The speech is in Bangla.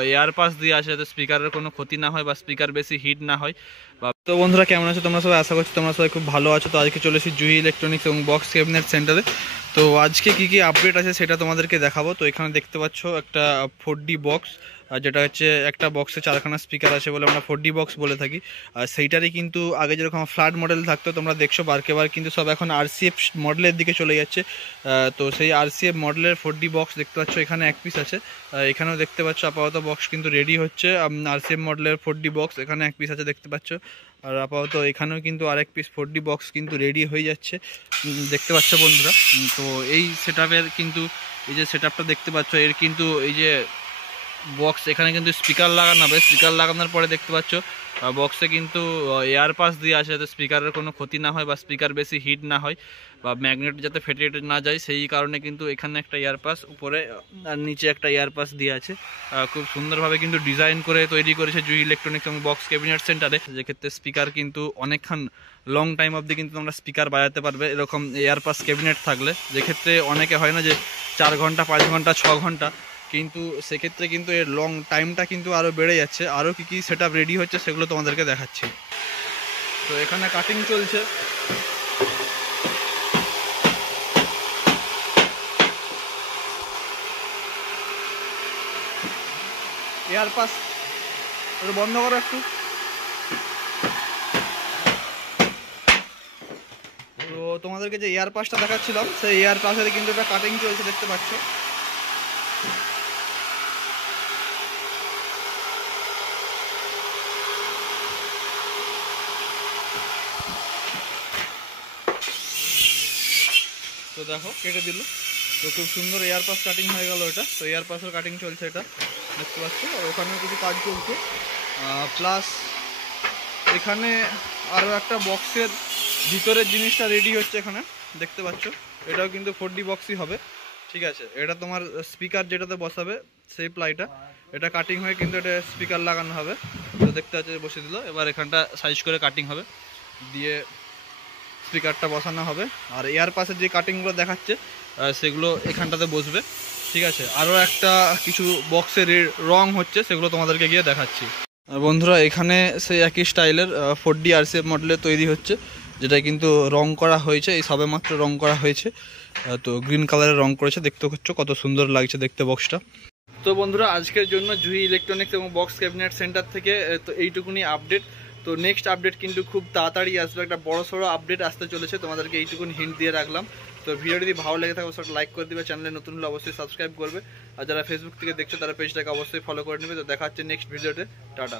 এয়ার পাস দিয়ে আসে যাতে স্পিকারের কোনো ক্ষতি না হয় বা স্পিকার বেশি হিট না হয়। তো বন্ধুরা কেমন আছো তোমরা সবাই? আশা করছি তোমরা সবাই খুব ভালো আছো। তো আজকে চলে এসেছি জুহি ইলেকট্রনিক্স এবং বক্স ক্যাবিনেট সেন্টারে। তো আজকে কি আপডেট আছে সেটা তোমাদেরকে দেখাবো। তো এখানে দেখতে পাচ্ছ একটা 4D বক্স, যেটা হচ্ছে একটা বক্সে 4খানা স্পিকার আছে বলে আমরা 4D বক্স বলে থাকি। আর সেইটারই কিন্তু আগে যেরকম ফ্ল্যাট মডেল থাকতো তোমরা দেখছো বারকেবার কিন্তু সব এখন RCF মডেলের দিকে চলে যাচ্ছে। তো সেই RCF মডেলের 4D বক্স দেখতে পাচ্ছ, এখানে এক পিস আছে। এখানেও দেখতে পাচ্ছ আপাতত বক্স কিন্তু রেডি হচ্ছে। RCF মডেলের 4D বক্স এখানে এক পিস আছে দেখতে পাচ্ছ। আর আপাতত এখানেও কিন্তু আরেক পিস 4D বক্স কিন্তু রেডি হয়ে যাচ্ছে দেখতে পাচ্ছ বন্ধুরা। তো এই সেটআপের কিন্তু এই যে সেটআপটা দেখতে পাচ্ছ, এর কিন্তু এই যে বক্স এখানে কিন্তু স্পিকার লাগানো হবে। স্পিকার লাগানোর পরে দেখতে পাচ্ছ বক্সে কিন্তু এয়ার পাস দিয়ে আসে যাতে স্পিকারের কোনো ক্ষতি না হয় বা স্পিকার বেশি হিট না হয় বা ম্যাগনেট যাতে ফেটে না যায়, সেই কারণে কিন্তু এখানে একটা এয়ার পাস উপরে আর নিচে একটা এয়ার পাস দিয়ে আছে। খুব সুন্দরভাবে কিন্তু ডিজাইন করে তৈরি করেছে জুহি ইলেকট্রনিক্স এবং বক্স ক্যাবিনেট সেন্টারে, যেক্ষেত্রে স্পিকার কিন্তু অনেকক্ষণ লং টাইম অবধি কিন্তু তোমরা স্পিকার বাজাতে পারবে এরকম এয়ার পাস ক্যাবিনেট থাকলে। যেক্ষেত্রে অনেকে হয় না যে 4 ঘন্টা 5 ঘন্টা 6 ঘন্টা, কিন্তু সেক্ষেত্রে কিন্তু এর লং টাইমটা কিন্তু আরও বেড়ে যাচ্ছে। আরও কী সেটআপ রেডি হচ্ছে সেগুলো তোমাদেরকে দেখাচ্ছি। তো এখানে কাটিং চলছে। এয়ার পাস ওটা বন্ধ করো একটু। তো তোমাদেরকে যে এয়ার পাসটা দেখাচ্ছিলাম সেই এয়ার পাসের কিন্তু একটা কাটিং চলছে দেখতে পাচ্ছ। তো দেখো কেটে দিল। তো খুব সুন্দর এয়ার পাস কাটিং হয়ে গেল এটা। তো এয়ার পাসের কাটিং চলছে এটা দেখতে পাচ্ছ। আর ওখানেও কিছু কাজ চলছে। প্লাস এখানে আরও একটা বক্সের ভিতরের জিনিসটা রেডি হচ্ছে এখানে দেখতে পাচ্ছ। এটাও কিন্তু 4D বক্সই হবে, ঠিক আছে। এটা তোমার স্পিকার যেটাতে বসাবে সেই প্লাইটা, এটা কাটিং হয়ে কিন্তু এটা স্পিকার লাগানো হবে। তো দেখতে পাচ্ছ বসে দিল। এবার এখানটা সাইজ করে কাটিং হবে, দিয়ে স্পিকারটা বসানো হবে। আর এয়ার পাসের যে কাটিংগুলো দেখাচ্ছে সেগুলো এখানটাতে বসবে, ঠিক আছে। আরও একটা কিছু বক্সের রং হচ্ছে, সেগুলো তোমাদেরকে গিয়ে দেখাচ্ছি। আর বন্ধুরা এখানে সেই একই স্টাইলের 4D RCF মডেলে তৈরি হচ্ছে, যেটা কিন্তু রং করা হয়েছে, এই সবে মাত্র রং করা হয়েছে। তো গ্রিন কালারের রং করেছে, দেখতে পাচ্ছ কত সুন্দর লাগছে দেখতে বক্সটা। তো বন্ধুরা আজকের জন্য জুহি ইলেকট্রনিক্স এবং বক্স ক্যাবিনেট সেন্টার থেকে তো এইটুকুনি আপডেট। তো নেক্সট আপডেট কিন্তু খুব তাড়াতাড়ি আসবে, একটা বড়সড় আপডেট আসতে চলেছে, তোমাদেরকে এইটুকুনি হিন্ট দিয়ে রাখলাম। তো ভিডিও যদি ভালো লেগে থাকে অবশ্যই লাইক করে দিবে, চ্যানেলে নতুন হলে অবশ্যই সাবস্ক্রাইব করবে। আর যারা ফেসবুক থেকে দেখছো তারা পেজটাকে অবশ্যই ফলো করে নেবে। তো দেখা হচ্ছে নেক্সট ভিডিওতে। টাটা।